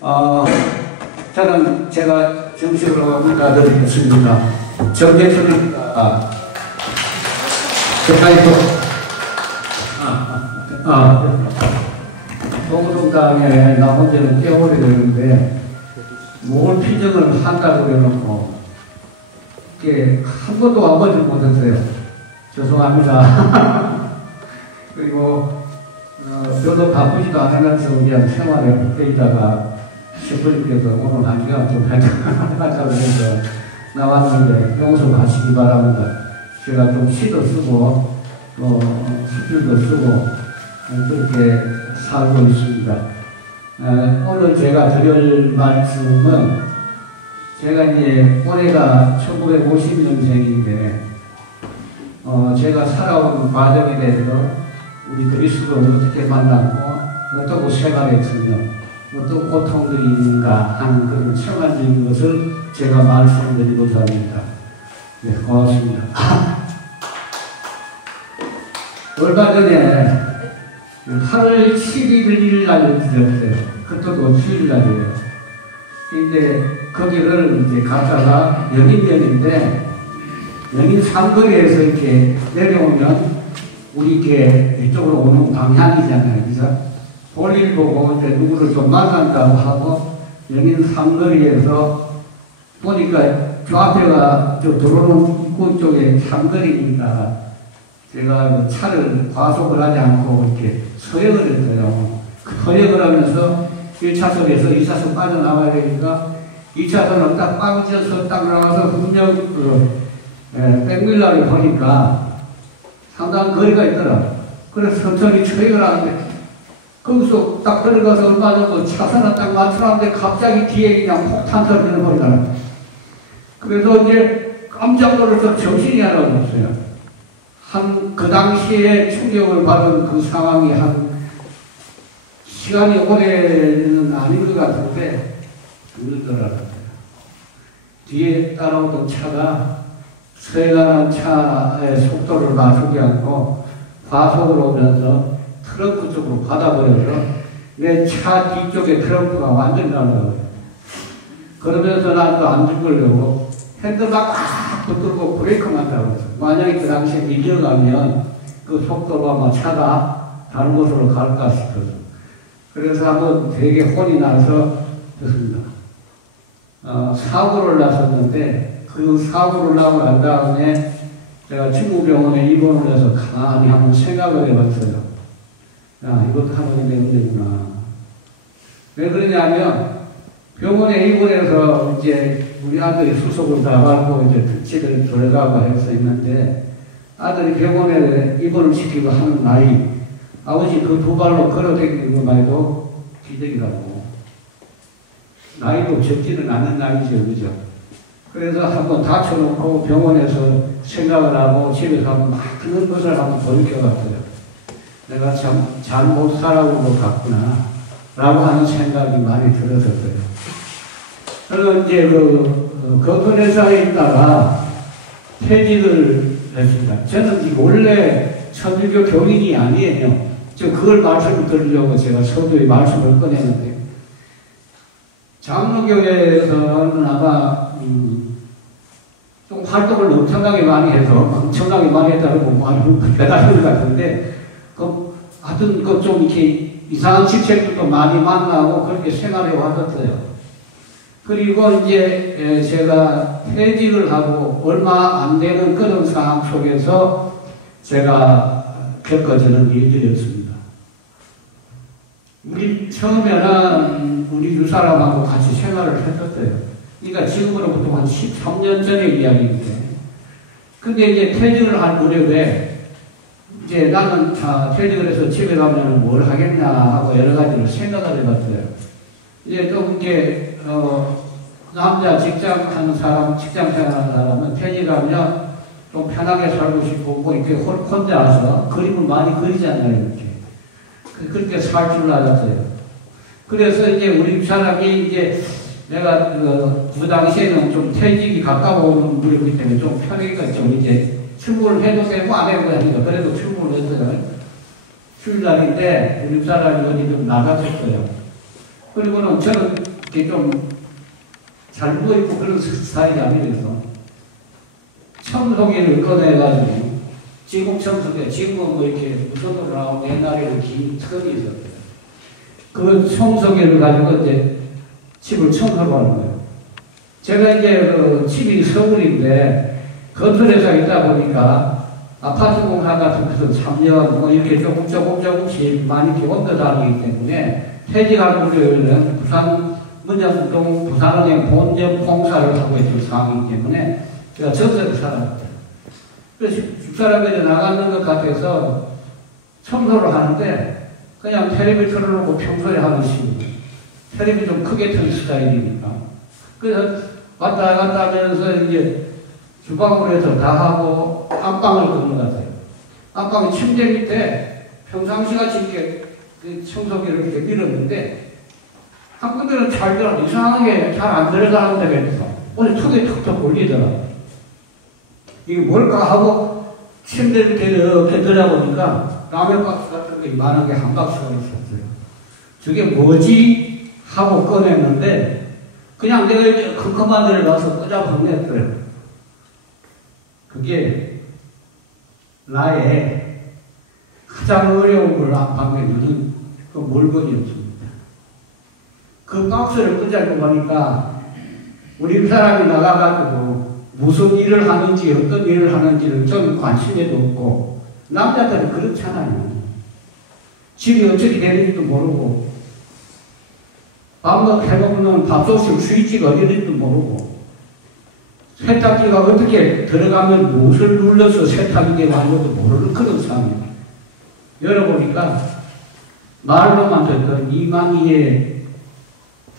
어, 저는 제가 정식으로 인사드리겠습니다. 정대철입니다. 동성당에 나온 지는 꽤 오래되는데, 뭘 피정을 한다고 해놓고, 이게 한 번도 와보지 못했어요. 죄송합니다. 그리고, 저도 바쁘지도 않으면서 그냥 생활에 붙어 있다가, 셰프님께서 오늘 한 시간 좀 하자고 해서 나왔는데, 용서하시기 바랍니다. 제가 좀 시도 쓰고, 또 수필도 쓰고, 그렇게 살고 있습니다. 오늘 제가 드릴 말씀은, 제가 이제 올해가 1950년생인데, 제가 살아온 과정에 대해서 우리 그리스도를 어떻게 만났고, 어떤 생활했으며, 어떤 고통들이 있는가 하는 그런 생활적인 것을 제가 말씀드리고자 합니다. 네, 고맙습니다. 얼마 전에 8월 11일 날 드렸어요. 그것도 주일날이에요. 근데 거기를 이제 갔다가 연인면인데, 연인 삼거리에서 이렇게 내려오면 우리 이렇게 이쪽으로 오는 방향이잖아요. 그죠? 볼일 보고 이제 누구를 좀 만난다고 하고, 연인 삼거리에서 보니까 저 앞에가 저 들어오는 입구 쪽에 삼거리니까 제가 차를 과속을 하지 않고 이렇게 서행을 했어요. 서행을 하면서 1차선에서 2차선 빠져나와야 되니까 2차선을 딱 빠져서 딱 나와서 분명 백밀라를 보니까 상당한 거리가 있더라. 그래서 천천히 서행을 하는데 거기서 딱 들어가서 얼마 정도 차선을 딱 맞추라는데 갑자기 뒤에 그냥 폭탄 터지는 소리가 나요. 그래서 이제 깜짝 놀라서 정신이 하나 없어요. 그 당시에 충격을 받은 그 상황이 시간이 오래는 아닌 것 같은데, 그러더라고요. 뒤에 따라오던 차가 서행하는 차의 속도를 맞추지 않고 과속으로 오면서 트렁크 쪽으로 받아버려서 내 차 뒤쪽에 트렁크가 완전히 날아가요. 그러면서 나도 안 죽으려고 핸들만 꽉 붙들고 브레이크만 잡았어. 만약에 그 당시에 밀려가면 그 속도로 아마 차가 다른 곳으로 갈까 싶어서. 그래서 한번 되게 혼이 나서 됐습니다. 사고를 났었는데, 그 사고를 나고 난 다음에 제가 충무병원에 입원을 해서 가만히 한번 생각을 해봤어요. 야, 이것도 하나님의 은혜구나. 왜 그러냐면, 병원에 입원해서 이제 우리 아들이 수속을 다 받고 이제 집에 들어가고 해서 있는데, 아들이 병원에 입원을 시키고 하는 나이, 아버지 그 두 발로 걸어다니는 것만 해도 기적이라고. 나이도 적지는 않은 나이죠, 그죠? 그래서 한번 다쳐놓고 병원에서 생각을 하고 집에서 한번 많은 것을 한번 돌이켜봤어요. 내가 참 잘못 살아온 것 같구나, 라고 하는 생각이 많이 들었었어요. 그래서 이제 건설회사에 있다가 퇴직을 했습니다. 저는 원래 천주교 교인이 아니에요. 그걸 말씀을 드리려고 제가 서두에 말씀을 꺼내는데, 장로교회에서는 아마 좀 활동을 엄청나게 많이 해서, 엄청나게 많이 했다고 뭐 대단한 것 같은데, 하여튼 좀 이렇게 이상한 직책들도 많이 만나고 그렇게 생활해 왔었어요. 그리고 이제 제가 퇴직을 하고 얼마 안 되는 그런 상황 속에서 제가 겪어지는 일들이었습니다. 처음에는 우리 두 사람하고 같이 생활을 했었어요. 그러니까 지금으로부터 한 13년 전의 이야기인데, 근데 이제 퇴직을 할 무렵에 이제 나는 퇴직을 해서 집에 가면 뭘 하겠나 하고 여러 가지를 생각을 해봤어요. 이제 또 이제 남자 직장 생활하는 사람은 퇴직하면 좀 편하게 살고 싶고, 뭐 이렇게 혼자서 그림을 많이 그리잖아요, 이렇게. 그렇게 살 줄 알았어요. 그래서 이제 우리 사람이 이제 내가 그 당시에는 좀 퇴직이 가까워오는 무렵이기 때문에 좀 편하기가 좀 이제 출근을 해도 되고 안 해도 되니까 그래도 출근을 했어요. 주일날인데 우리 사람이 어디 좀 나갔었어요. 그리고는 저는 이렇게 좀 잘 부어있고 그런 스타일이 아니라서 청소기를 꺼내가지고 지금 청소기, 지금은 뭐 이렇게 무선으로 나오고 옛날에는 긴 턱이 있었대요. 그 청소기를 가지고 이제 집을 청소를 하는 거예요. 제가 이제 그 집이 서울인데 건설회사 있다 보니까 아파트 공사 같은 것은 3년 뭐 이렇게 조금씩 많이 이렇게 옮겨다니기 때문에 퇴직하는 우리는 부산 문정동 부산은행 본점 공사를 하고 있는 상황이기 때문에 제가 전세를 살았어요. 그래서 집사람이 나가는 것 같아서 청소를 하는데 그냥 텔레비 틀어놓고 평소에 하는 식으로 텔레비 좀 크게 틀 스타일이니까 그래서 왔다 갔다 하면서 이제 주방으로 해서 다 하고 안방을 건너갔어요. 안방에 침대 밑에 평상시같이 이렇게 청소기를 이렇게 밀었는데 한 군데는 잘 들어 이상하게 잘 안 들어가는 데가 있어. 오늘 턱에 턱턱 걸리더라. 이게 뭘까 하고 침대 밑에 이렇게 들어보니까 라면 박스 같은 게 이만한 게 한 박스가 있었어요. 저게 뭐지? 하고 꺼냈는데 그냥 내가 이렇게 컴컴한 데를 가서 끄자고 꺼냈어요. 그게 나의 가장 어려운 걸 안방에 넣는 그 물건이었습니다. 그 박스를 끄자고 보니까 우리 사람이 나가가지고 무슨 일을 하는지 어떤 일을 하는지를 좀 관심에도 없고 남자들은 그렇잖아요. 집이 어떻게 되는지도 모르고 밥 해먹는 밥솥이 스위치가 어디 있는지도 모르고 세탁기가 어떻게 들어가면 무엇을 눌러서 세탁이 되고 하는 것도 모르는 그런 상황이에요. 열어보니까 말로만 듣던 이만희의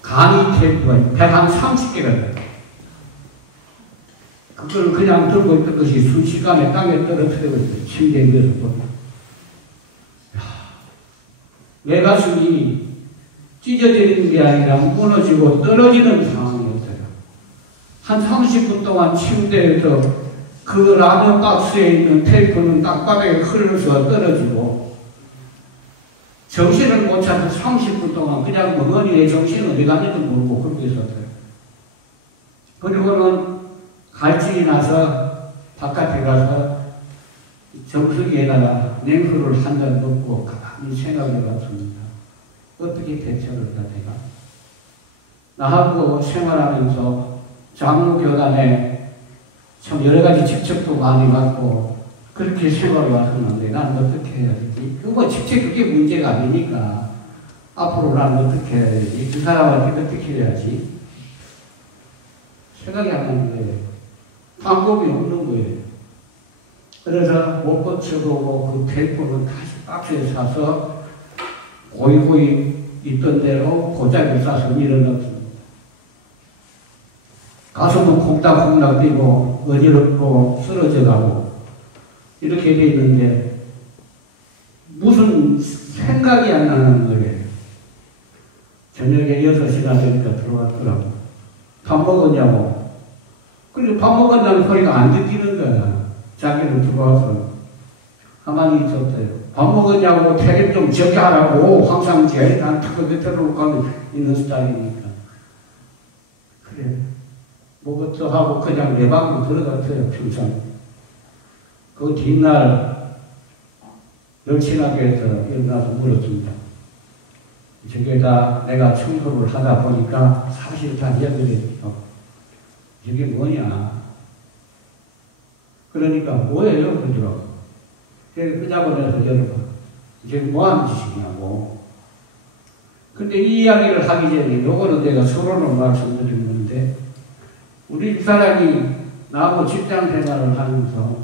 강의 테이프가 130개가 돼요. 그걸 그냥 들고 있던 것이 순식간에 땅에 떨어뜨리고 있어요. 침대에 넣어서. 내 가슴이 찢어지는 게 아니라 무너지고 떨어지는 상황이었어요. 한 30분 동안 침대에서 그 라면 박스에 있는 테이프는 땅바닥에 흘러서 떨어지고 정신을 못 차서 30분 동안 그냥 멍하니 내 정신은 어디 갔는지도 모르고 그러고 있었어요. 그리고는 갈증이 나서 바깥에 가서 정수기에다가 냉수를 한 잔 넣고 가만히 생각해 봤습니다. 어떻게 대처를 해야 되나? 나하고 생활하면서 장로교단에 참 여러 가지 직책도 많이 받고 그렇게 생활을 왔었는데 난 어떻게 해야 되지? 그거 직책 그게 문제가 아니니까 앞으로 난 어떻게 해야 되지? 그 사람한테 어떻게 해야지? 생각이 안 나는데 방법이 없는 거예요. 그래서 못 고쳐보고 그 테이프를 다시 박스에 사서 고이고이 있던 대로 고장을 싸서 밀어넣습니다. 가슴은 콩닥콩닥 뛰고 어지럽고 쓰러져가고 이렇게 돼 있는데 무슨 생각이 안 나는 거예요. 저녁에 6시가 되니까 들어왔더라고. 밥 먹었냐고. 그리고 밥 먹었다는 소리가 안 들리는 거야. 자기는 들어와서 가만히 있었어요. 밥 먹었냐고 텔레비 좀 적게 하라고 항상 제일 난 그 밑으로 가고 있는 스타일이니까. 그래. 먹었어 하고 그냥 내 방으로 들어갔어요. 평생. 그 뒷날 열친학교에서 일어나서 물었습니다. 저게 다 내가 청소를 하다 보니까 사실 다 이야기했어. 저게 뭐냐. 그러니까 뭐예요? 그러더라고. 그래서 끄자고 내서 열어봐. 이게 뭐하는 짓이냐고. 근데 이 이야기를 하기 전에 요거는 내가 서론을 말씀드리는 건데 우리 집사람이 나하고 직장 생활을 하면서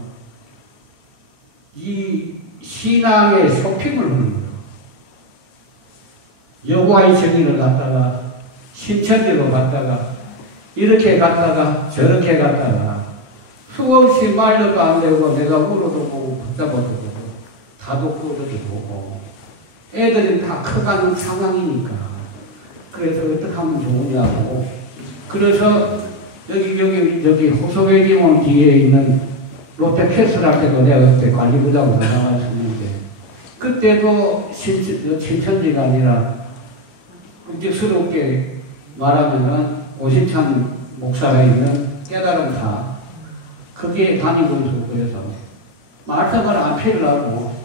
이 신앙의 쇼핑을 하는 거예요. 여호와의 정의를 갖다가 신천지로 갔다가 이렇게 갔다가 저렇게 갔다가 수없이 말려도 안 되고 내가 물어도 보고 붙잡아도 보고 다도 끄어도 보고 애들이 다 커가는 상황이니까 그래서 어떻게 하면 좋으냐고 그래서 여기 호소베리몬 뒤에 있는 롯데캐슬학교도 내가 그때 관리부장으로 나갔었는데 그때도 신천지가 아니라 국제스럽게 말하면은 오신찬 목사가 있는 깨달음사 거기에 다니고 있었고 그래서 말씀을 안 필요하고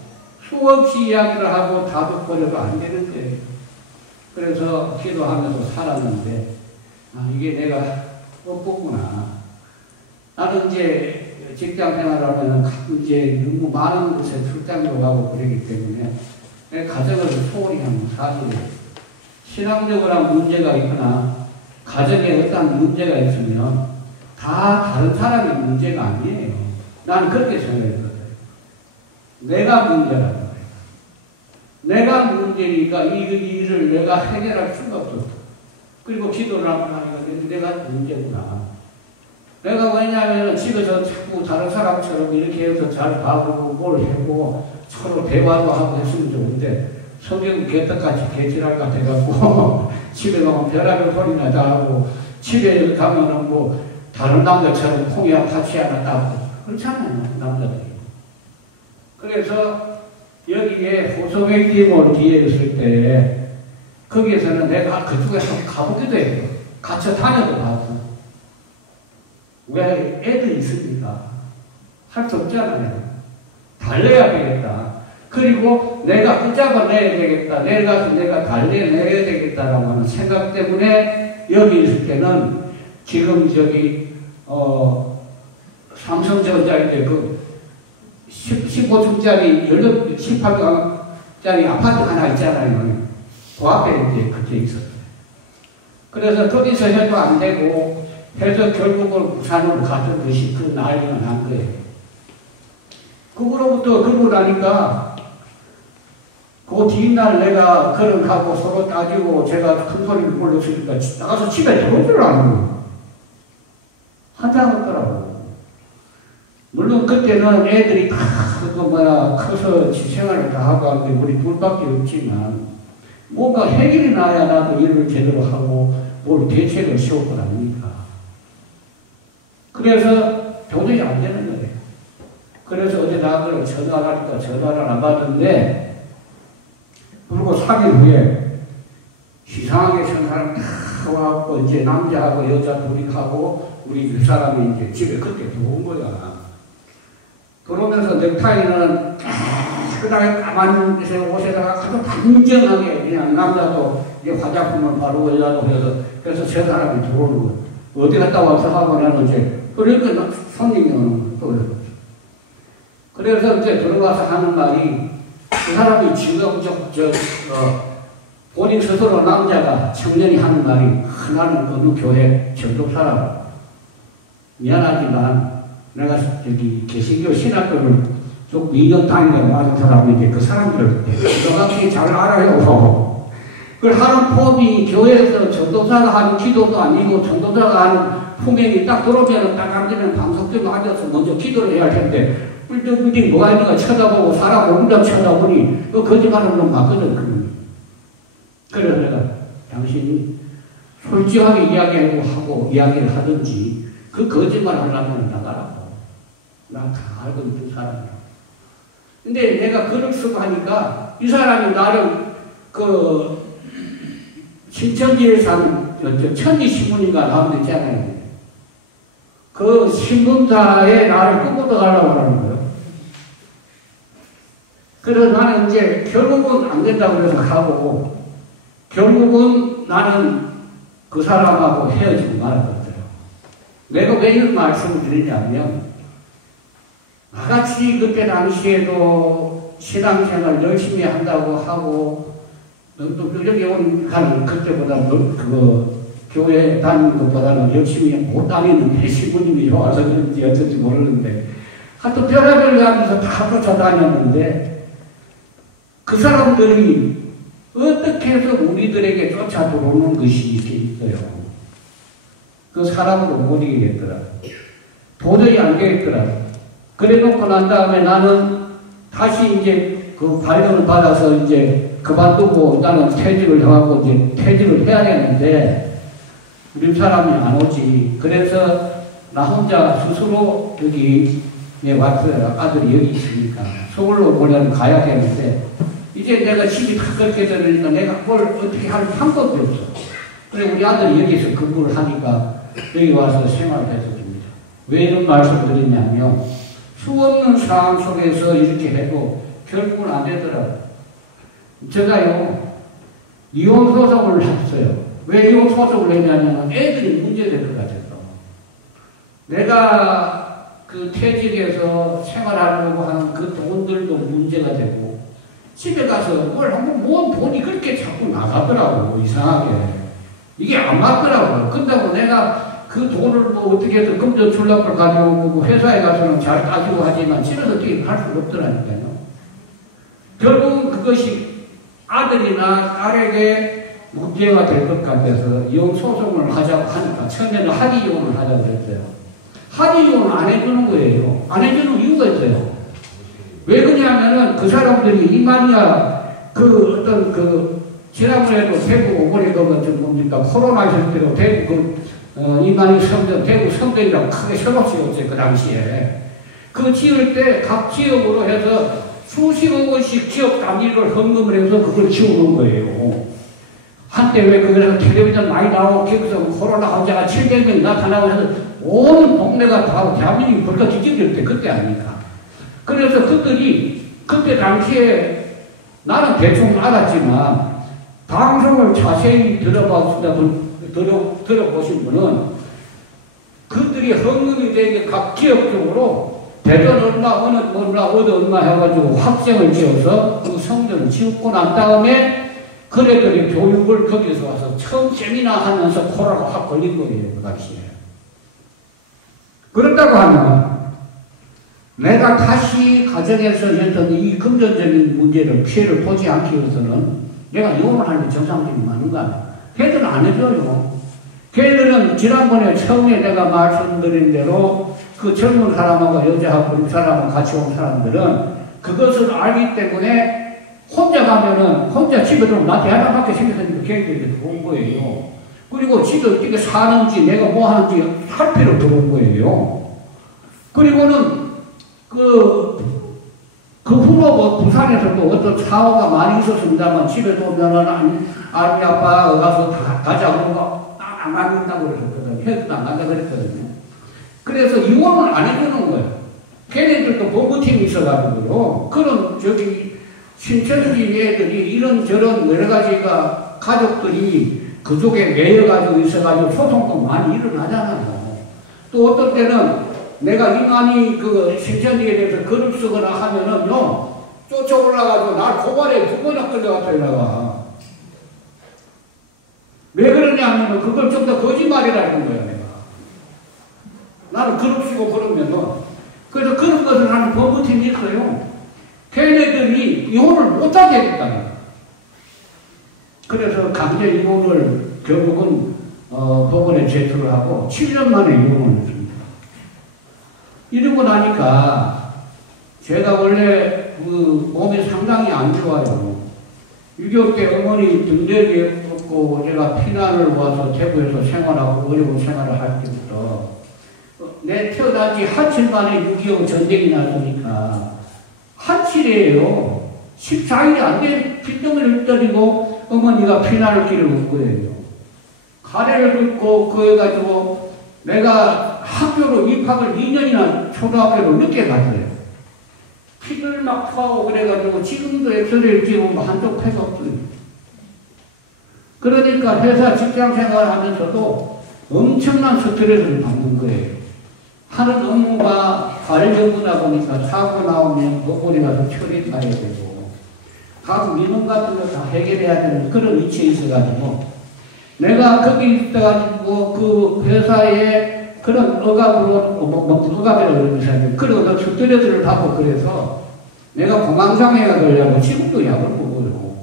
수없이 이야기를 하고 다독거려도 안 되는데 그래서 기도하면서 살았는데 이게 내가 엇보구나. 나는 이제 직장 생활하면 이제 너무 많은 곳에 출장도 가고 그러기 때문에 내 가정을 소홀히 하는 사실이에요. 신앙적으로 문제가 있거나 가정에 어떤 문제가 있으면 다 다른 사람의 문제가 아니에요. 나는 그렇게 생각했거든. 내가 문제라는 거예요. 내가 문제니까 이 일을 내가 해결할 수가 없었어. 그리고 기도를 하니까 내가 문제구나. 내가 왜냐하면 집에서 자꾸 다른 사람처럼 이렇게 해서 잘 봐보고 뭘 하고 서로 대화도 하고 했으면 좋은데 성경은 개떡같이 개지랄 같아갖고 집에 가면 별하별 소리나 다 하고 집에 가면은 뭐 다른 남자처럼 콩이랑 같이 하나 따고 그렇잖아요 남자들이. 그래서 여기에 호소의 기모 뒤에 있을 때 거기에서는 내가 그쪽에서 가보기도 해요. 갇혀 다녀도 가고. 왜 애들이 있으니까 할 수 없잖아요. 달래야 되겠다. 그리고 내가 붙잡아 내야 되겠다. 내려가서 내가 달래내야 되겠다라고 하는 생각 때문에 여기 있을 때는 지금 저기 삼성전자인데 그 15층짜리 18평짜리 아파트 하나 있잖아요. 그 앞에 이제 그게 있었어요. 그래서 거기서 해도 안 되고 해서 결국은 부산으로 갔던 것이 그 난리가 난 거예요. 그거로부터 그러고 나니까 그 뒷날 내가 걸어가고 서로 따지고 제가 큰 소리를 불렀으니까 나가서 집에 들어오지를 않아요. 하자하더라고. 물론 그때는 애들이 다 커서 지 생활을 다 하고 하는데 우리 둘밖에 없지만 뭔가 해결이 나야 나도 일을 제대로 하고 뭘 대책을 세울 건 아닙니까? 그래서 도저히 안 되는 거예요. 그래서 어제 나를 전화를 하니까 전화를 안 받았는데 그리고 3일 후에 이상하게 전화를 다 와갖고 이제 남자하고 여자 둘이 하고 우리 두 사람이 이제 집에 그렇게 들어온 거야. 그러면서 넥타이는 깨끗하게 까만 옷에다가 아주 단정하게 그냥 남자도 이제 화장품을 바르고 여자도 그래서 세 사람이 들어오는 거야. 어디 갔다 와서 하고 나는 이제 그러니까 손님이 오는 거야. 그래서 이제 들어가서 하는 말이 그 사람이 지금 본인 스스로 남자가 청년이 하는 말이 나는 어느 교회 전도사라고 미안하지만 내가 저기 개신교 신학교를 쭉 2년 다니고 맞은 사람인데 그 사람들을 정확히 잘 알아요. 그걸 하는 폼이 교회에서 전도사가 하는 기도도 아니고 전도사가 하는 품행이 딱 들어오면 딱 앉으면 방석대로 앉아서 먼저 기도를 해야 할 텐데 뿔쩍뿔쩍 뭐가 있는가 쳐다보고 사람 오른쪽 쳐다보니 그 거짓말은 좀 맞거든. 그래서 내가 당신이 솔직하게 이야기하고 이야기를 하든지 그 거짓말 하려면 나가라고. 나 다 알고 있는 사람이야. 근데 내가 글을 쓰고 하니까 이 사람이 나를 그 신천지에 사는 천지신문인가 나오는 있잖아요. 그 신문사에 나를 끌고 가려고 하는 거예요. 그래서 나는 이제 결국은 안 된다고 그래서 가고 결국은 나는 그 사람하고 헤어지고 말았거든요. 내가 왜 이런 말씀을 드리냐면 나같이 그때 당시에도 신앙생활 열심히 한다고 하고 또 여기 가는 그때보다 교회 다니는 것보다는 열심히 못 다니는 신부님이 좋아서 그런지 어쩐지 모르는데 하여튼 별의별 하면서 다 쫓아다녔는데 그 사람들이 어떻게 해서 우리들에게 쫓아 들어오는 것이 이렇게 있어요. 그 사람으로 못 이기겠더라. 도저히 안 되겠더라. 그래 놓고 난 다음에 나는 다시 이제 그 발령을 받아서 이제 그만두고 나는 퇴직을 해갖고 이제 퇴직을 해야 되는데 우리 사람이 안 오지. 그래서 나 혼자 스스로 여기에 왔어요. 아들이 여기 있으니까. 서울로 보내는 가야 되는데 이제 내가 집이 다 그렇게 되니까 내가 뭘 어떻게 할 방법이 없어. 그래 우리 아들이 여기서 근무를 하니까 여기 와서 생활을 해서 줍니다. 왜 이런 말씀 드리냐면 수없는 상황 속에서 이렇게 해도 결국은 안 되더라고요. 제가요 이혼 소송을 했어요. 왜 이혼 소송을 했냐면 애들이 문제될 것 같아서. 내가 그 퇴직해서 생활하려고 하는 그 돈들도 문제가 되고 집에 가서 뭘 한번 모은 돈이 그렇게 자꾸 나가더라고. 이상하게 이게 안 맞더라고요. 끝나고 내가 그 돈을 뭐 어떻게 해서 금전 출납을 가져오고 뭐 회사에 가서는 잘 따지고 하지만 집에서 어떻게 할 수가 없더라니까요. 결국은 그것이 아들이나 딸에게 문제가 될 것 같아서 이혼 소송을 하자고 하니까 처음에는 합의 이혼을 하자고 했어요. 합의 이혼을 안 해주는 거예요. 안 해주는 이유가 있어요. 왜 그러냐면은 그 사람들이 이만희야 그 어떤 그 지난번에도 대구 오거리 그 뭡니까 코로나 있을 때도 대구 이만희 성전 대구 성전이라고 크게 새로 지었어요. 그 당시에 그 지을 때 각 지역으로 해서 수십억 원씩 지역 단위를 헌금을 해서 그걸 지어놓은 거예요. 한때 왜 그래서 텔레비전 많이 나오고 거기서 코로나 환자가 700명 나타나고 해서 온 동네가 다 대한민국이 벌써 뒤집힐 때 그때 아닙니까? 그래서 그들이 그때 당시에 나는 대충 알았지만 방송을 자세히 들어보신 분은 그들이 헌금이 되게 각 지역적으로 대전 얼마, 어디 얼마 해가지고 확정을 지어서 그 성전을 지었고 난 다음에 그래들이 교육을 거기서 와서 처음 세미나 하면서 코로나가 확 걸린 거예요. 그 당시에. 그렇다고 하면 내가 다시 가정에서 했던 이 금전적인 문제를 피해를 보지 않기 위해서는 내가 이혼을 하는 게 정상적인 맞는가? 걔들은 안 해줘요. 걔들은 지난번에 처음에 내가 말씀드린 대로 그 젊은 사람하고 여자하고 이 사람하고 같이 온 사람들은 그것을 알기 때문에 혼자 가면은 혼자 집에 들어오면 나한테 하나밖에 생겼으니까 걔들이 들어온 거예요. 그리고 집에 어떻게 사는지 내가 뭐 하는지 할 필요 들어온 거예요. 그리고는 그 후로 뭐 부산에서도 어떤 사고가 많이 있었습니다만 집에 오면은 아니 아빠 가서 가자고 안 간다고 그랬거든요. 해도 안 간다고 그랬거든요. 그래서 이혼을 안 해주는 거예요. 걔네들도 보고팀이 있어가지고요. 그런 신천지 애들이 이런저런 여러 가지가 가족들이 그쪽에 매여가지고 있어가지고 소송도 많이 일어나잖아요. 또 어떤 때는 내가 이만희 그 신천지에 대해서 글을 쓰거나 하면은요, 쫓아올라가지고 날 고발에 2번이나 끌려갔다 이러가. 왜 그러냐 하면 그걸 좀 더 거짓말이라는 거야, 내가. 나는 글을 쓰고 그러면은. 그래서 그런 것을 하는 법무팀이 있어요. 걔네들이 이혼을 못하게 했다는 거야. 그래서 강제 이혼을 결국은 법원에 제출을 하고 7년 만에 이혼을 했습니다. 이러고 나니까 제가 원래 그 몸이 상당히 안 좋아요. 6.25 때 어머니 등대기 없고 제가 피난을 와서 대구에서 생활하고 어려운 생활을 할 때부터 내 태어난 지 한칠 만에 6.25 전쟁이 났으니까 한칠이에요. 14일이 안 된 핏덩이를 때리고 어머니가 피난을 길을 온 거예요. 가래를 긁고 그래가지고 내가 학교로 입학을 2년이나 초등학교로 늦게 갔어요. 피를 막 토하고 그래가지고 지금도 엑스레이를 찍으면 한쪽 폐가 없어요. 그러니까 회사 직장 생활하면서도 엄청난 스트레스를 받는 거예요. 하는 업무가 과일전문이다 보니까 사고 나오면 법원에 가서 처리해야 되고 각 민원 같은 거 다 해결해야 되는 그런 위치에 있어가지고 내가 거기 있어가지고 그 회사에 그런 억압으로 억압이라고 그러면서 그런 스트레스를 받고 그래서 내가 공황장애가 걸려고 지금도 약을 먹어요.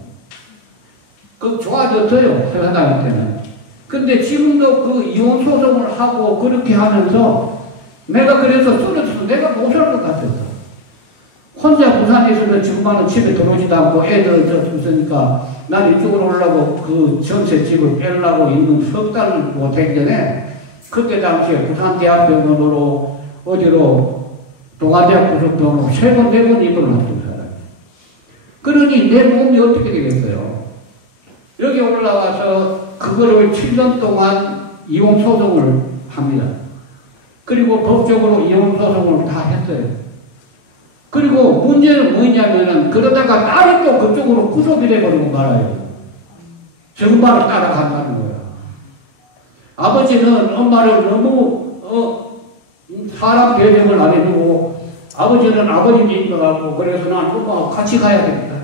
그 좋아졌어요. 회사 다닐 때는. 근데 지금도 그 이혼 소송을 하고 그렇게 하면서 내가 그래서 스트레스 내가 못 살 것 같았어. 혼자 부산에 있으면 정말은 집에 들어오지도 않고 애들 있으니까 난 이쪽으로 오려고 그 전세 집을 빼려고 있는 석 달을 못하기 전에 그때 당시에 부산대학병원으로 어디로 동아대학 구속병원으로 3번, 4번 입원했던 사람이. 그러니 내 몸이 어떻게 되겠어요? 여기 올라와서 그거를 7년 동안 이혼소송을 합니다. 그리고 법적으로 이혼소송을 다 했어요. 그리고 문제는 뭐냐면은 그러다가 딸이 또 그쪽으로 구속이 돼버리고 말아요. 저 엄마를 따라간다는 거야. 아버지는 엄마를 너무 사람 배정을 안 해주고 아버지는 아버지인 것 같고 그래서 난 엄마하고 같이 가야 됩니다.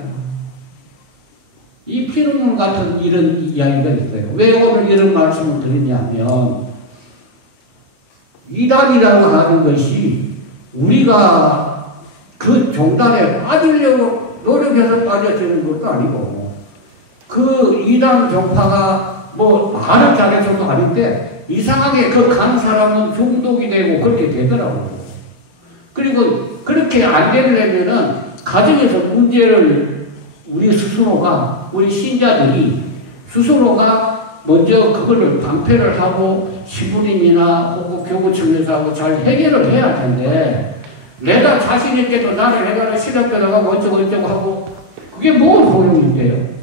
이 피눈물 같은 이런 이야기가 있어요. 왜 오늘 이런 말씀을 드리냐면 이단이라고 하는 것이 우리가 그 종단에 빠지려고 노력해서 빠져드는 것도 아니고 그 이단 종파가 뭐 말을 잘해서도 아닌데 이상하게 그 간 사람은 중독이 되고 그렇게 되더라고요. 그리고 그렇게 안 되려면은 가정에서 문제를 우리 스스로가 우리 신자들이 스스로가 먼저 그거를 방패를 하고 신부님이나 혹은 교구청에서 하고 잘 해결을 해야 할 텐데 내가 자신 있게도 나를 해결을 시작하다가 어쩌고 하고 그게 뭐 소용인데요.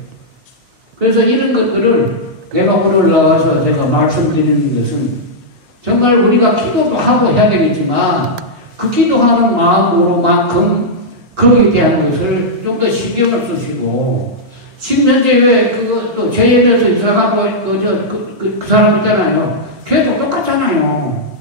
그래서 이런 것들을 내가 오늘 나와서 제가 말씀드리는 것은 정말 우리가 기도도 하고 해야 되겠지만 그 기도하는 마음으로만큼 거기에 대한 것을 좀 더 신경을 쓰시고 지금 현재 왜 그것도 제예에서 이사간 그 사람 있잖아요. 걔도 똑같잖아요.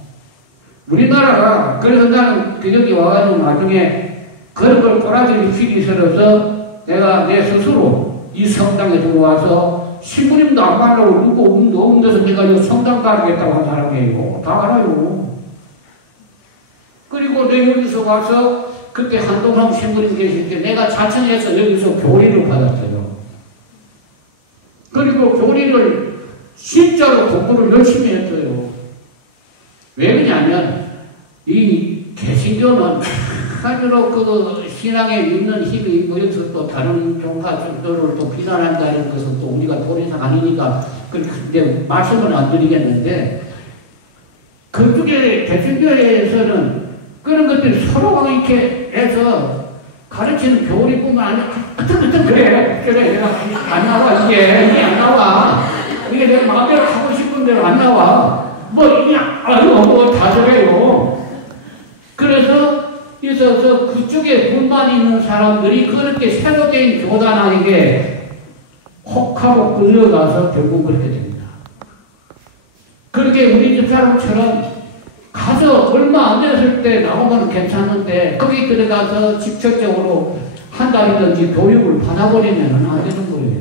우리나라가 그래서 나는 여기 와가지고 나중에 그런 걸 꼬라지를 휘기 싫어서 내가 내 스스로 이 성당에 들어와서 신부님도 안 가려고 누구 없는 데서 내가 이 성당 가르겠다고 한 사람이에요. 다 알아요. 그리고 내 여기서 와서 그때 한동상 신부님 계실 때 내가 자청해서 여기서 교리를 받았어요. 그리고 교리를 진짜로 공부를 열심히 했어요. 왜 그러냐면 이 개신교는 한으로 그 신앙에 있는 힘이 모여서 또 다른 종파들을 또 비난한다는 것은 또 우리가 도리상 아니니까 근데 말씀은 안 드리겠는데 그쪽에 개신교에서는 그런 것들이 서로가 이렇게 해서 가르치는 교리뿐만 아니라 그래 내가 안 나와 이게 안 나와 이게 내가 마음대로 하고 싶은 대로 안 나와 뭐 그냥 뭐 다 저래요. 그래서 그쪽에 불만 있는 사람들이 그렇게 새로 된 교단에게 혹하고 끌려가서 결국 그렇게 됩니다. 그렇게 우리 집사람처럼 가서 얼마 안 됐을 때 나오면 괜찮은데 거기 들어가서 직접적으로 한 달이든지 교육을 받아버리면 안 되는 거예요.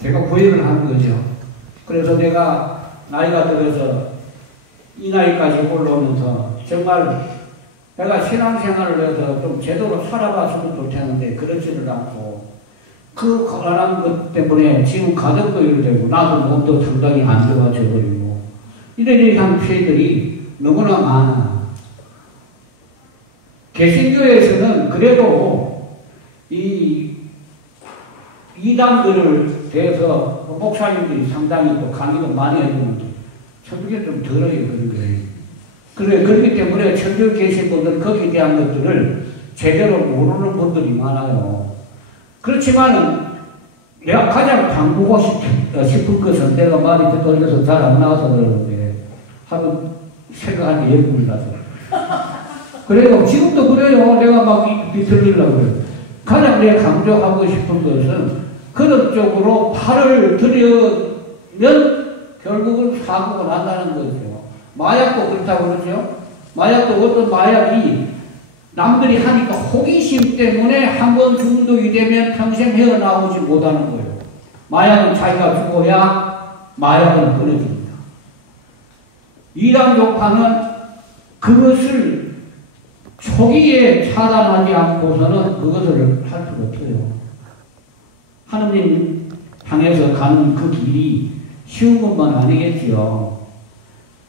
제가 고백을 하는 거죠. 그래서 내가 나이가 들어서 이 나이까지 올라오면서 정말 내가 신앙생활을 해서 좀 제대로 살아봤으면 좋겠는데 그렇지를 않고 그 거란한 것 때문에 지금 가정도 이러되고 나도 몸도 상당히 안 좋아져 버리고 이런 피해들이 너무나 많아. 개신교에서는 그래도 이 이단들을 대해서 목사님들이 상당히 또 강의도 많이 해주는데 천주교는 좀 덜어요. 그렇기 때문에 천주교 계신 분들 거기에 대한 것들을 제대로 모르는 분들이 많아요. 그렇지만은 내가 가장 당부하고 싶은 것은 내가 말이 돌려서 잘 안 나와서 그러는데 하도 생각하는 게 예쁩니다서. 그래요. 지금도 그래요. 내가 막 비틀리려고 그래요. 가장 내가 강조하고 싶은 것은 그런 쪽으로 팔을 들여면 결국은 사고가 난다는 거죠. 마약도 그렇다고 그러죠. 마약도 어떤 마약이 남들이 하니까 호기심 때문에 한번 중독이 되면 평생 헤어나오지 못하는 거예요. 마약은 자기가 죽어야 마약은 끊어집니다. 이단 종파는 그것을 초기에 차단하지 않고서는 그것을 할 수가 없어요. 하느님 향해서 가는 그 길이 쉬운 것만 아니겠지요.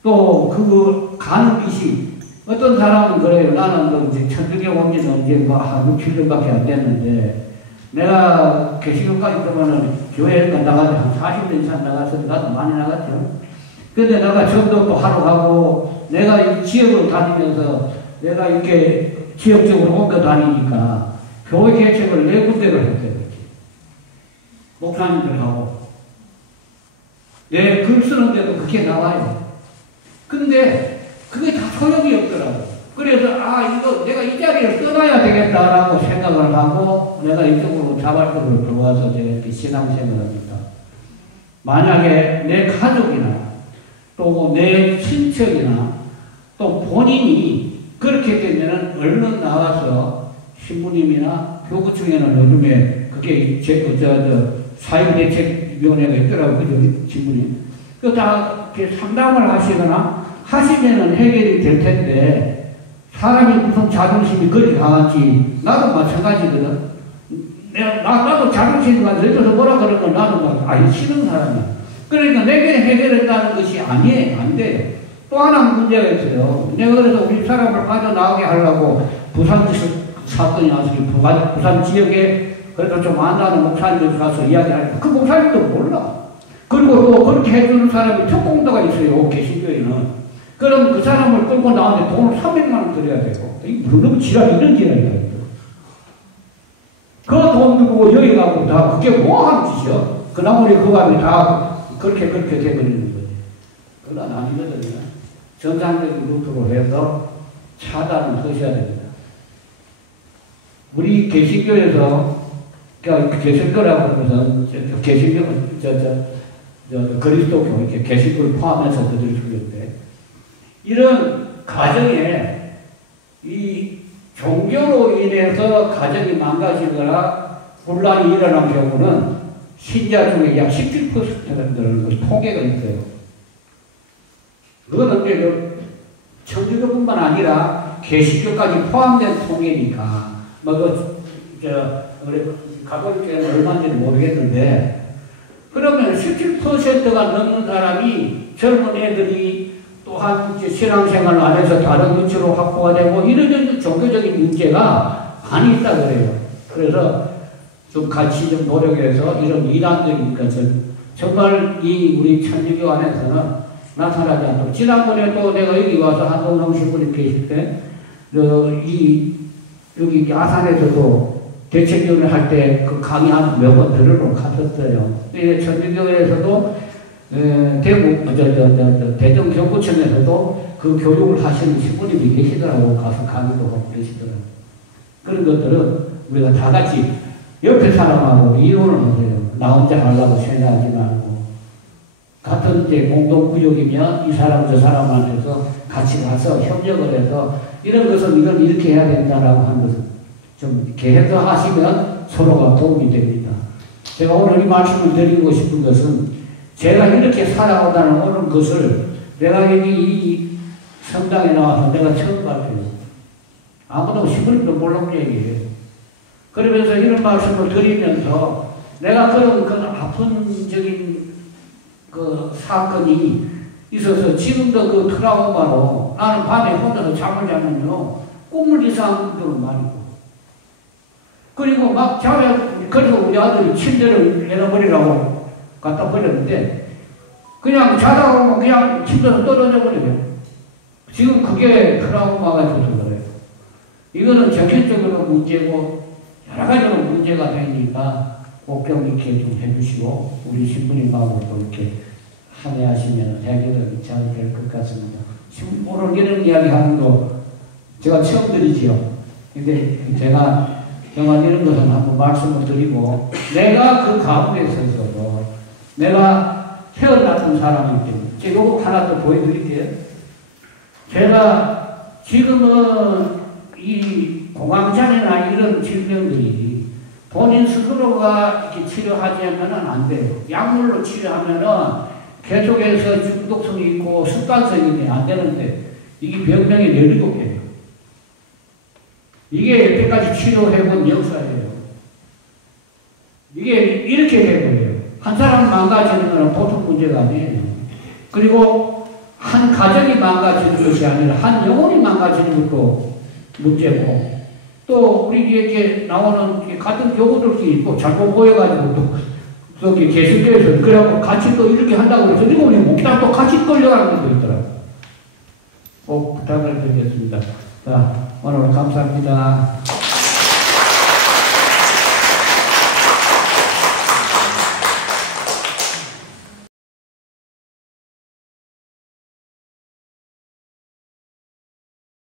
또 그 가는 빛이 어떤 사람은 그래요. 나는 이제 천주교 온 지는 이제 한 6, 7년밖에 안 됐는데 내가 개신교까지 들어가면 교회에 나가서 한 40년 이상 나갔어요. 나도 많이 나갔죠. 근데 내가 전도도 하러 가고 내가 이 지역을 다니면서 내가 이렇게 지역적으로 옮겨 다니니까 교회 개척을 4군데를 했어요. 목사님들하고 내 글 쓰는데도 그게 나와요. 근데 그게 다 소용이 없더라고. 그래서 이거 내가 이 자리를 떠나야 되겠다라고 생각을 하고 내가 이쪽으로 자발적으로 들어와서 제가 이렇게 신앙생활을 합니다. 만약에 내 가족이나 또 내 친척이나 또 본인이 그렇게 되면은 얼른 나와서 신부님이나 교구청에는 요즘에 그게 사회대책위원회가 있더라고요. 그죠? 신부님. 그 다 이렇게 상담을 하시거나 하시면은 해결이 될 텐데 사람이 무슨 자존심이 그리 강한지 나도 마찬가지거든. 나도 자존심이 강해서 너희들 뭐라 그러면 나도 막 싫은 사람이야. 그러니까 내게 해결한다는 것이 아니에요. 안 돼요. 또 하나 문제가 있어요. 내가 그래서 우리 사람을 빠져나오게 하려고 부산 사건이 나서 부산 지역에 그래도 좀 안다는 목사님들 가서 이야기하니까 그 목사님도 몰라. 그리고 또 그렇게 해주는 사람이 특공도가 있어요. 개신교에는. 그럼 그 사람을 끌고 나오는데 돈을 300만 원 드려야 되고. 이게 너무 지랄, 이런 지랄이야. 그 돈 들고 여기 가고 다 그게 뭐 하는 짓이야? 그나마 우리 그 밤에 다 그렇게 돼버리는 거지. 그건 아니거든요. 정상적인 루트로 해서 차단을 하셔야 됩니다. 우리 개신교에서, 그러니까 개신교라고 하면서, 개신교, 그리스도교, 이렇게 개신교를 포함해서 그들이 주는데, 이런 가정에 이 종교로 인해서 가정이 망가지거나 혼란이 일어난 경우는 신자 중에 약 17%는 그 통계가 있어요. 그거는 이제 천주교뿐만 아니라 개신교까지 포함된 통계니까 가톨릭교회는 얼마인지 모르겠는데 그러면 17%가 넘는 사람이 젊은 애들이 또한 신앙생활 안에서 다른 위치로 확보가 되고 이런 종교적인 문제가 많이 있다 그래요. 그래서 좀 같이 좀 노력해서 이런 이단적인 것을 정말 이 우리 천주교 안에서는 나타나지 않도록. 지난번에도 내가 여기 와서 한동영 신부님 계실 때, 여기 아산에서도 대책위원회 할 때 그 강의 한 몇 번 들으러 갔었어요. 천주교에서도 대구, 대전교구청에서도 그 교육을 하시는 신부님이 계시더라고. 가서 강의도 하고 계시더라고. 그런 것들은 우리가 다 같이 옆에 사람하고 이혼을 하세요. 나 혼자 하려고 생각하지 말고. 같은 이제 공동구역이면 이 사람 저 사람한테서 같이 가서 협력을 해서 이런 것은 이건 이렇게 해야 된다라고 하는 것은 좀 이렇게 해서 하시면 서로가 도움이 됩니다. 제가 오늘 이 말씀을 드리고 싶은 것은 제가 이렇게 살아오다는 것을 내가 여기 이 성당에 나와서 내가 처음 봤어요. 아무도 신부님도 몰라온 얘기예요. 그러면서 이런 말씀을 드리면서 내가 그런 그 아픈적인 그 사건이 있어서 지금도 그 트라우마로 나는 밤에 혼자서 잠을 자면요 꿈을 이상적으로 많이 꿔. 그리고 막 자면 그래서 우리 아들이 침대를 내려버리라고 갖다 버렸는데 그냥 자다가 보면 그냥 침대에서 떨어져 버려요. 지금 그게 트라우마가 돼서 그래요. 이거는 정신적으로 문제고 여러 가지로 문제가 되니까 꼭 좀 이렇게 좀 해주시고 우리 신부님하고도 이렇게 함께하시면 해결이 잘 될 것 같습니다. 오늘 이런 이야기 하는 거 제가 처음 드리지요. 근데 제가 정말 이런 것은 한번 말씀을 드리고 내가 그 가운데 서서도 내가 태어났던 사람이기 때문에 제가 이거 하나 더 보여드릴게요. 제가 지금은 이 공황장애나 이런 질병들이 본인 스스로가 이렇게 치료하지 않으면 안 돼요. 약물로 치료하면은 계속해서 중독성이 있고 습관성이 안 되는데 이게 병명이 17개예요. 이게 여태까지 치료해본 역사예요. 이게 이렇게 돼버려요. 한 사람 망가지는 건 보통 문제가 아니에요. 그리고 한 가정이 망가지는 것이 아니라 한 영혼이 망가지는 것도 문제고 또 우리 이렇게 나오는 같은 교우들끼리 또 잘못 보여가지고 또 저기 개신교에서 그래갖고 같이 또 이렇게 한다고 해서 일본이 목당 또 같이 끌려가는 것도 있더라고요. 꼭 부탁을 드리겠습니다. 자, 오늘 감사합니다.